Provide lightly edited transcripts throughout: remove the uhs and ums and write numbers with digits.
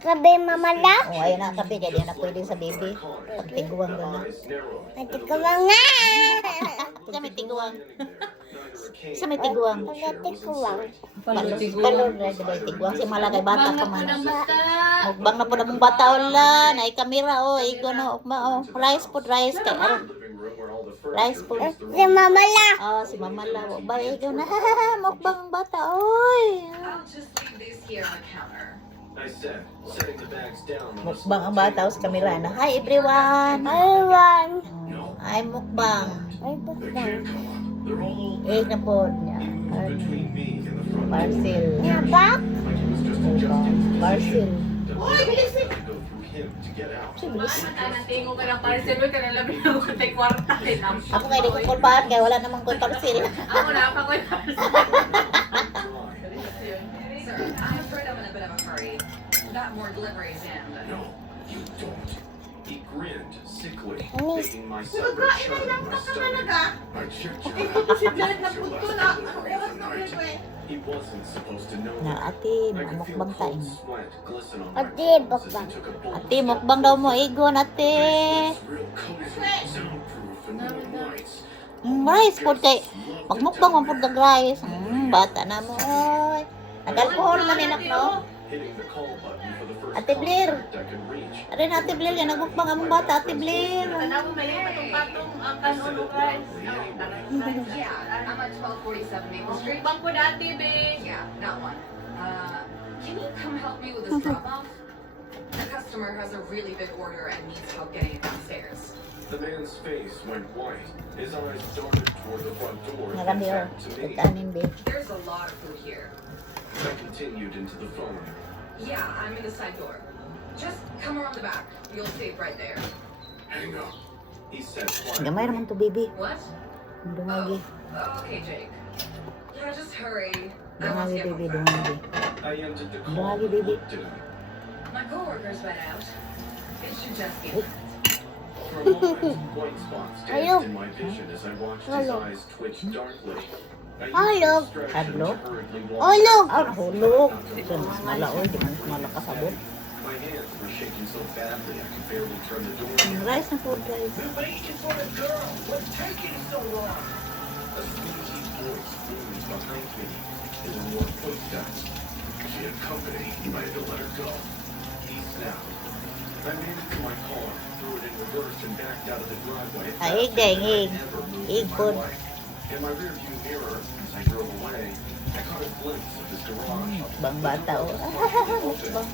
Kabe mamala. Oh, ayun na kape kaya di na pwede sa baby. Pagtiguang gano'n. Matikuwang nga. Sa may tiguang. Sa may tiguang. Matikuwang. Balon na di tiguang si malakay bata pa man. Mukbang na po na mong bata wala. Na kamera oh, igo na ukma oh. Rice food rice kay aron. Rice food. Si mamala. Oh, si Mama Law. Ba, igo na. Mukbang ang bata oy. Mukbang ang bata sa kamera na. Hi everyone. Aywan. Hi mukbang. Ay, bukbang. Egg na po niya. Parcel. Nabak? Parcel. Tingo ka ng parcel mo, kanalabi na ako kay kwarta. Ako ngayon ko kulpaan kaya wala namang ko parcel. Ako na ako yung parcel. Sir, I'm afraid I'm in a bit of a hurry. Got more deliveries in. No, you don't. He grinned sickly, Anis. making my separate shudder in my stomach. I checked your He wasn't supposed to know Na that. ate, I could feel mukbang tayo. cold sweat glisten on my Ate, palms as bukbang. he took a bullet. Ate, mukbang daw mo. Igon ate. It's real cozy, soundproof, and no lights. Rice food kay magmukbang man pud kag rice. Bata na mo oy. Nag-alcohol man ni nak no. Hitting the call button for the first Ate Blair. contact I could reach. Are na Ate Blair kay nagmukbang among bata Ate Blair. Tanaw mo may patong-patong ang kanon o guys. Yeah, I'm at 1247 Maple Street. Mukbang po dati, be. Yeah, that one. Can you come help me with this drop-off? The customer has a really big order and needs help getting it downstairs. The man's face went white. His eyes darted toward the front door. Nagandi oh. back to me. Kanin be. There's a lot of food here. I continued into the phone. Yeah, I'm in the side door. Just come around the back. You'll save right there. Hang up. He said quietly. Gamay raman to baby. What? Dungagi. Okay, Jake. Yeah, just hurry. I want Dungagi to get baby, home fast. dungagi. I entered the Dungagi, call and baby. looked at him. My coworkers went out. It should just be a minute. For a moment, white spots Hello. danced in my vision as I watched his Hello. eyes twitch darkly. I used Hello. the distraction Hello. to hurriedly walk Hello. Ah, nahulog. Diyan mas mala oy, di man mala kasabot. My hands were shaking so badly I could barely turn the door. Rice na food guys. Waiting for the girl. What's taking so long? A squeaky voice boomed behind me. There were more footsteps. She had company. He might have to let her go. He snapped. I made it to my car, threw it in reverse, and backed out of the driveway. Ay, faster dang, than I'd ig. ever moved Ig in my food. life. In my rearview mirror, as I drove away, I caught a glimpse of his garage. Mukbang bata oh. Mukbang.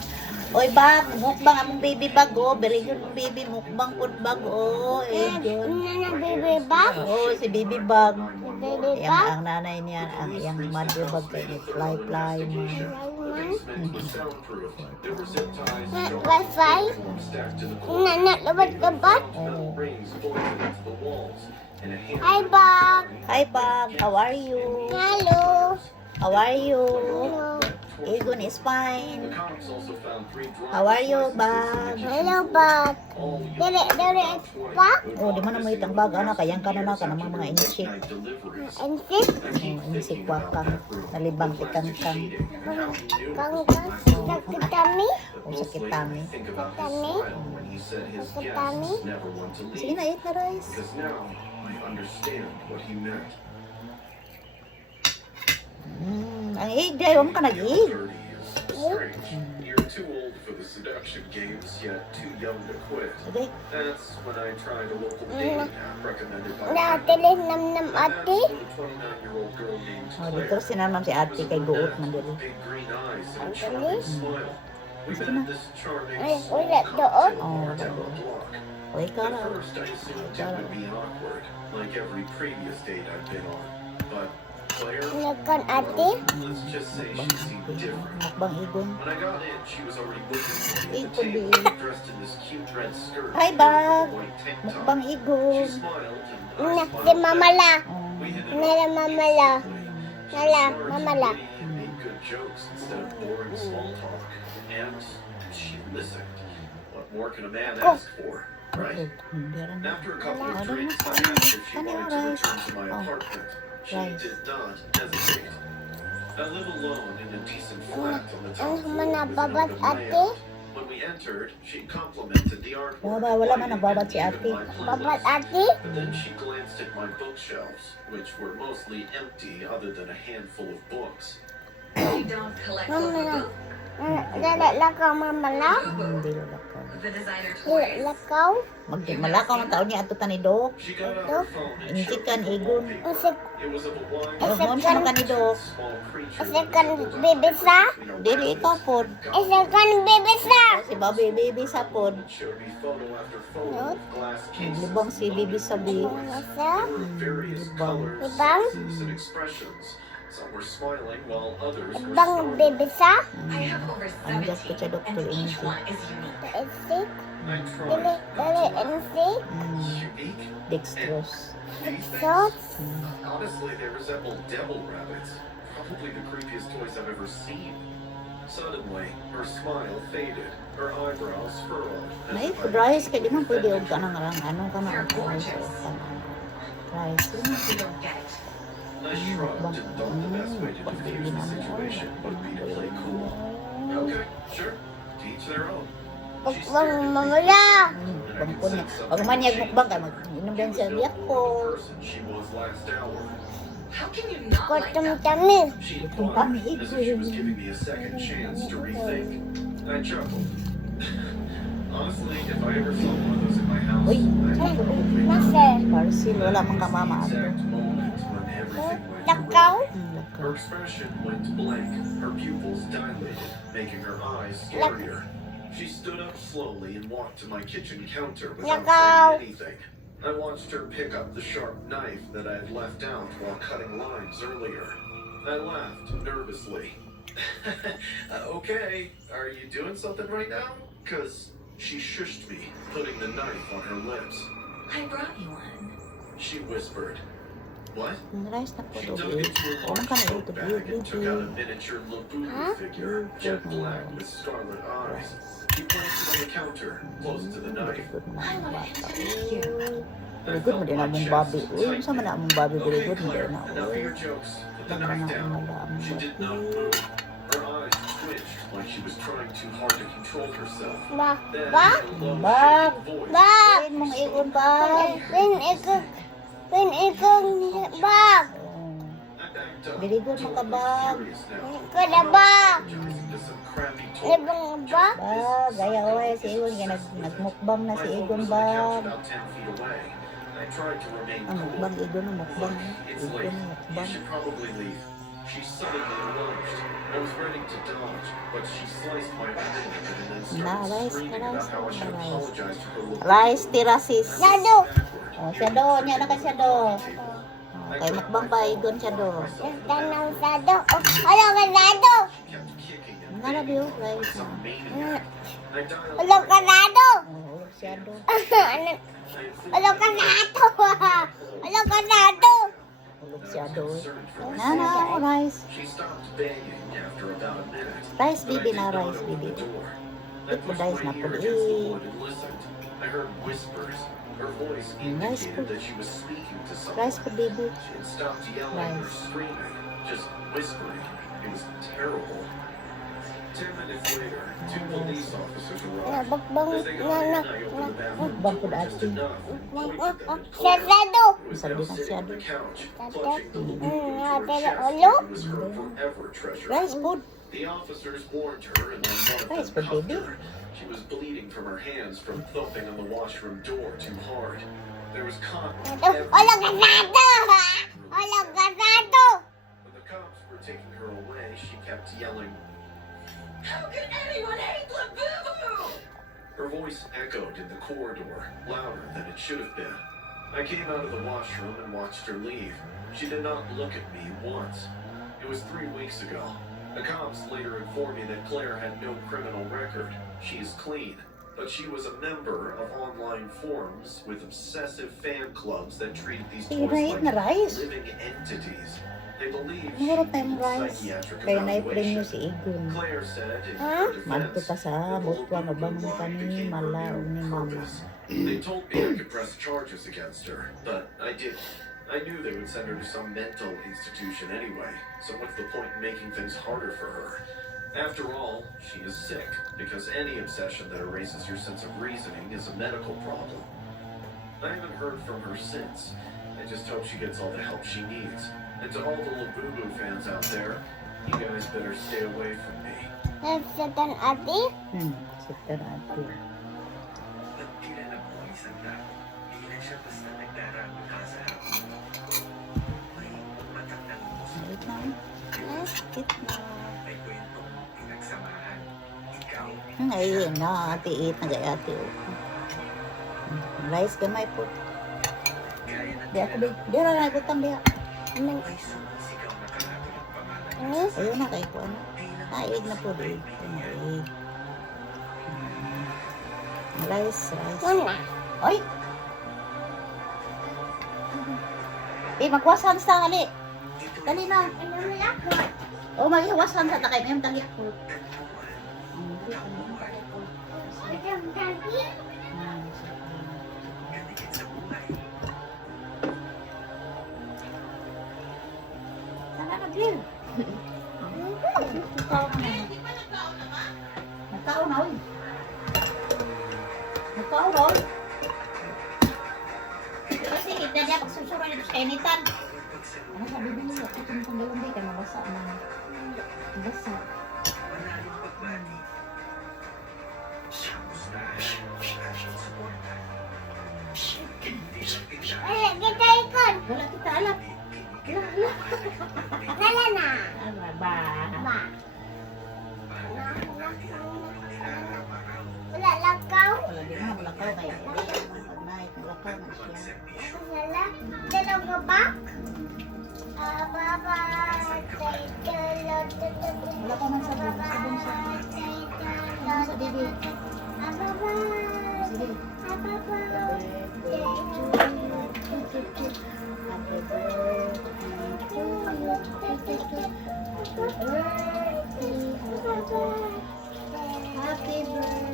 Oy bag, mukbang among baby bag oh. Very good mong baby mukbang food bag oh. Eh, good. Ano na baby bag? Oh, si baby bag. Baby Yang bag? ang nanay niya, ang yang mother bag kay ni fly fly man. Things meant were soundproof. There were zip ties, Wi-Fi? stacked to the Na corner. na labat-labat? Metal rings pointed into the walls, and a hand. Hi, bag. Hi bag, how are you? Hello. How are you? Hello. Egon is The fine. cops also found 3 driver's How are you, licenses bag? that Hello, bag. all Dere, bag? Oh, di man na mo itang bag ana kayang kana na kana mga insik. night deliveries. And this? Oh, insik wakang nalibang tikang kang. Kang sakit kami? Oh, sakit tami. Think about his Tummy? smile when he said his Sakit guests tummy? never want to Sige leave. na, eat na rice. Because now I understand what he meant. Ang egg day, huwag ka nag-egg. 30 years. Strange. You're too old for the seduction games, yet too young to quit. Sige. That's when I tried a local dating app recommended by Natilis nam ate? a 29-year-old girl named Oh, dito Claire. sinamam si ate kay guot man dito. Big green eyes and a Ang charming galing. smile. We Sige met na. at this charming Ay, small wala doon. cocktail bar down the block. O, ikaw At na. first, I assumed it would be awkward, like every previous date I've been on. But Claire, Nagkan ate? let's just say she seemed different. Mukbang igon. When I got in, she was already waiting for me It at the could be. table, dressed in this cute red skirt Hi, and Bag. a white tank top. Mukbang She igon. smiled, and Na, I si smiled mamala. back. We hit it Nala off mamala. instantly. She Nala was smart, mamala. witty, and made good jokes instead of boring small talk. And she listened. What more can a man ask for, right? Hindi rin. After a couple Wala of drinks, mo I sa asked if she ano, wanted to rice. return to my Oh, apartment. She rice. did not hesitate. I I live alone in a decent flat on the top Ano floor man with nababat, an open ate? layout. When we entered, she complimented the artwork. Wala man nagbabat si and ate. even my Babat, playlist. ate? But then she glanced at my bookshelves, which were mostly empty other than a handful of books. You don't collect Mama local na. book? Lakaw, mama na. Hindi lakaw. The designer Dili toys. lakaw. Malakaw ng taon niya ato tanidok. She got out her phone and showed Injikan me the igon. wallpaper. Usik, It was of a wide, Oh, sa kanidok. small creature. usik kan bebe sa. Dili ikaw pod. Usik kan bebe sa. Si baby sa pod. Showed me photo after photo of glass cases. Naglibang si Bibi Sabi. Ano sa? There were various colors, Ibang? sizes, and expressions. Some were smiling while others were Ibang startled. bebe sa. I have over Ang gas ko 70, siya, and Dr. each Inzy. one is unique. Usik. I Dili, tried. dili, usik. Unique? Dextrose. These things? Shots. Honestly, they resemble devil rabbits. Probably the creepiest toys I've ever seen. Suddenly, her smile faded, her eyebrows furrowed. as Nay, if I rice kay di man had pwede og been kanang ano ka na You're gorgeous. rice. You don't get it. I shrugged and thought the best way to diffuse the situation would be to play cool. Okay, sure. To each their own. She stared at Bang me mamula. and I Bang could ko niya. sense Pag something manyag changed. mukbang ka mag-inom din siya biyak ko. The person she was last hour. How can you not like Kotum them? tami. She Itong paused, pamig. as if she was giving me a second chance to rethink. I chuckled. Honestly, if I ever saw one of those in my house, Uy. I'd probably Nasa. Parcel, wala mang kamama ato. exact moment when everything went Lakaw. wrong. Her expression went blank, her pupils dilated, making her eyes scarier. She stood up slowly and walked to my kitchen counter without Lakaw. saying anything. I watched her pick up the sharp knife that I had left out while cutting limes earlier. I laughed nervously. Okay, are you doing something right now? Because she shushed me, putting the knife on her lips. I brought you one. She whispered, "What?" Rice na po She do. dug into a Ano large ka na tote ito? bag and took out a miniature Labubu Huh? figure, jet black with scarlet eyes. She placed it on the counter, close to the knife. Good na I ang wanted bata. him to be here. I Very good mo felt din my among chest babi. Uy, tighten. sa man na among babi, very Okay, good mo Claire, din na. enough of your jokes. Put the knife down. She did not move. Her eyes twitched like she was trying too hard to control herself. Ba. Then, Ba. in a low, Bag. shaking voice, Ba. Pin mong igon ba? Pin ikong. Pin ikong bag. Oh. I backed up, Very good, totally makabag. furious now. Kada bag. Apologizing to some crappy toy. Ibang bag. Ba, gaya oy, si Igon, kaya nagmukbang na My si phone Igon was on the couch ba? about 10 feet away. I tried to remain Ang cool. mukbang, Igon, ang mukbang. It's Igon, late. ang You mukbang. should probably leave. She suddenly lunged. I was ready to dodge, but she sliced my wrist open and then started Rice, screaming about how I should rice. apologize to her look. Rice tirasis. Lado. Backward. Oh, siya do, niya na ka siya do. Oh, kay mukbang pa, Igon siya do. Tanong sado. Oh, hello ka sado. She kept kicking and Nara banging biyo, like rice. some maniac. I dialed Hello ka sado. Oh, siya do. Ano? Hello ka sado. Hello ka sado. Ulog siya do. concerned for Na myself. na, rice. She stopped banging after about a minute. Rice, but I bibi did na, not rice, open bibi. the door. I Ito, pushed rice my na ear po, against the eh. wood and listened. I heard whispers. Her voice Rice indicated po. that she was speaking to someone. Rice po, baby. She had stopped yelling or Rice. screaming, just whispering. It was terrible. 10 minutes later, 2 police officers arrived. Nabagbang As they got in, na. I opened the bathroom Bang door po just dati. enough and pointed them at Sa Claire, sado. who was Sabi now na sitting siya on the doon. couch, Tata. clutching the Labubu to her Tata, chest ulo. like it was her forever treasure. Rice food. The officers warned her and then one of Rice them for cuffed baby. her. She was bleeding from her hands from thumping on the washroom door too hard. There was cotton Hello ka everywhere. sado. Hello ka sado. When the cops were taking her away, she kept yelling. How could anyone hate Labubu? Her voice echoed in the corridor, louder than it should have been. I came out of the washroom and watched her leave. She did not look at me once. It was 3 weeks ago. The cops later informed me that Claire had no criminal record. She is clean. But she was a member of online forums with obsessive fan clubs that treated these Sige, toys na like rice. living entities. They believed she Mahurot tayong needed rice. psychiatric Kaya na-premyo evaluation. si Igon. Claire said in Huh? her Madto defense ka sa butwa nga bangon ka ni Mala o ni Mama. They told me I could press charges against her, but I didn't. I I knew they would send her to some mental institution anyway, so what's the point in making things harder for her? After all, she is sick, because any obsession that erases your sense of reasoning is a medical problem. I haven't heard from her since. I just hope she gets all the help she needs. And to all the Labubu fans out there, you guys better stay away from me. Nagsitan ate. Sita natin. Nagkila na po ang isang tao. Hindi na siya basta nagdarang-asa. May matandang puso Wait lang. Wait lang. ay kwentong pinagsamahan. Ikaw, Ayun na, ate eat na gaya ate. Rice gamay po. gaya ng Di ako di. Di ra na gutang diha. ay sumisigaw na kalahati ng pangalan. Ayun na kay ko ano. Naig na po di. Naig. Rice. Yun na. Oy! Magwasan sa ali. Dali na. Ano mo lang po? O, maghiwasan sa takay. Mayroong talik po. Madam Daddy? Ganigit sa buhay. Saan na, Bill? Nagkaon na, oy. Nagkaon na, oy. Kasi, dali ako susuro nito sa kainitan. Ano sabi niya? Ito yung panggalong di ka mabasa na. Mabasa. Manaling pagbati. Siya mustache. At siyang suporta. Hindi siya pinsa. Wala kita ikon. Wala kita alam. Wala na. Ano ba? Ba? Araw-araw. Wala lakaw. Wala din na, malakaw kaya. Hindi naman pag night, malakaw na siya. Pagsabisyo. Wala. Dalawang babak. Baba. Wala pa man sabon. Sabon sa sabon sa bibi. Sige. Happy birthday.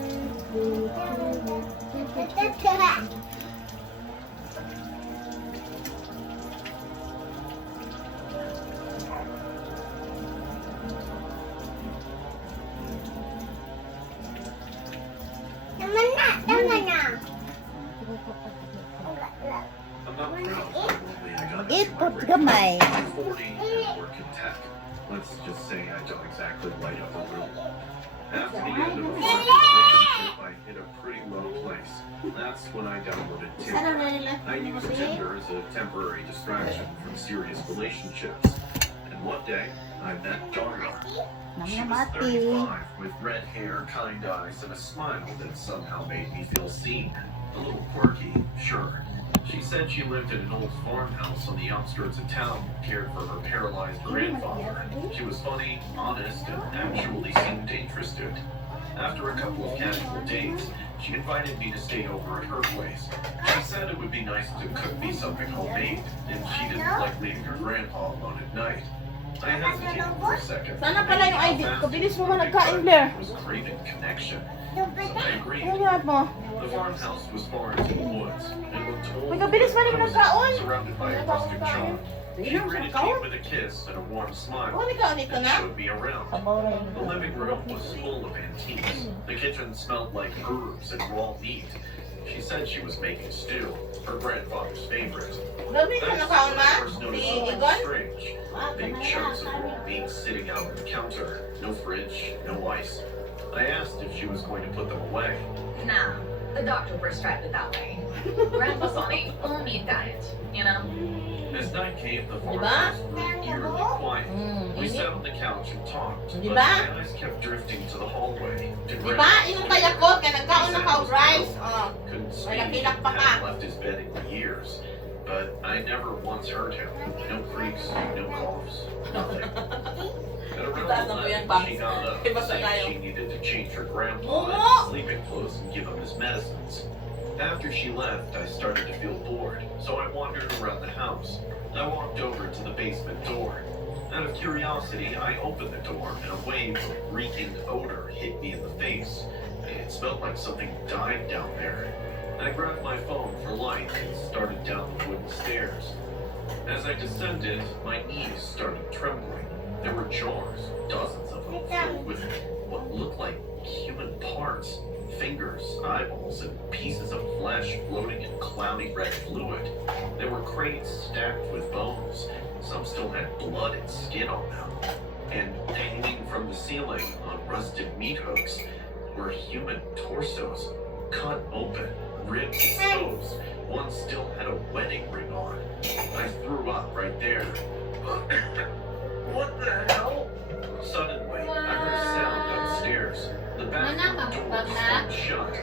Naman na, naman na. I'm not proud, probably I got this Ipot right. gamay. 40 and work in tech. Let's just say I don't exactly light up a room. After the end of a relationship, I hit a pretty low place. That's when I downloaded Sana Tinder. na nila. I use Tinder as a temporary distraction from serious relationships. And one day, I met Daria. She was Namamati. 35, with red hair, kind eyes, and a smile that somehow made me feel seen. A little quirky, sure. She said she lived in an old farmhouse on the outskirts of town, cared for her paralyzed grandfather. She was funny, honest, and actually seemed interested. After a couple of casual dates, she invited me to stay over at her place. She said it would be nice to cook me something homemade, and she didn't like leaving her grandpa alone at night. I hesitated for a second. Sana pala yung ID How ko. fast Bilis mo it man was nagkain, Blair. was craving connection. Ano So I agreed. Ano nga mo? The farmhouse was far into the woods. It looked old. Uy, kabilis man yung nagkaon. Surrounded by a rustic charm. She Ilang greeted nagkaon? me with a kiss and a warm smile. Oh, ikaw dito And na? showed me around. Kamora The living room was full of antiques. The kitchen smelled like herbs and raw meat. She said she was making stew, her grandfather's favorite. Dami ka That's nakaon when na? I first Si noticed something Igon? strange. Big chunks of raw meat sitting out on the counter. No fridge, no ice. I asked if she was going to put them away. Nah, the doctor prescribed it that way. Grandpa's on a full meat diet, you know? As night came, the Diba? farmhouse grew eerily quiet. We Hindi. sat on the couch and talked, but Diba? my eyes kept drifting to the hallway. To Diba? Grandpa's Yung kaya ko, kaya nagkaon na ka of rice. Oh. Couldn't speak, Malaki-lak pa ka. hadn't left his bed in years. But I never once heard him. No creaks, no coughs, nothing. At around Taas na po 11, yan, Pam. she got up, Iba sa saying tayo. she needed to change her grandpa Oo. his sleeping clothes and give him his medicines. After she left, I started to feel bored, so I wandered around the house. I walked over to the basement door. Out of curiosity, I opened the door and a wave of reeking odor hit me in the face. It smelled like something died down there. I grabbed my phone for light and started down the wooden stairs. As I descended, my knees started trembling. There were jars, dozens of them, filled with what looked like human parts. Fingers, eyeballs, and pieces of flesh floating in cloudy red fluid. There were crates stacked with bones. Some still had blood and skin on them. And hanging from the ceiling on rusted meat hooks were human torsos, cut open, ribs exposed. One still had a wedding ring on. I threw up right there. What the hell? Suddenly, I heard a sound downstairs. The bathroom door swung shut.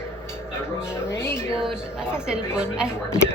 I rushed up the Very stairs, good. Asa locked the cellphone? basement Ay. door again,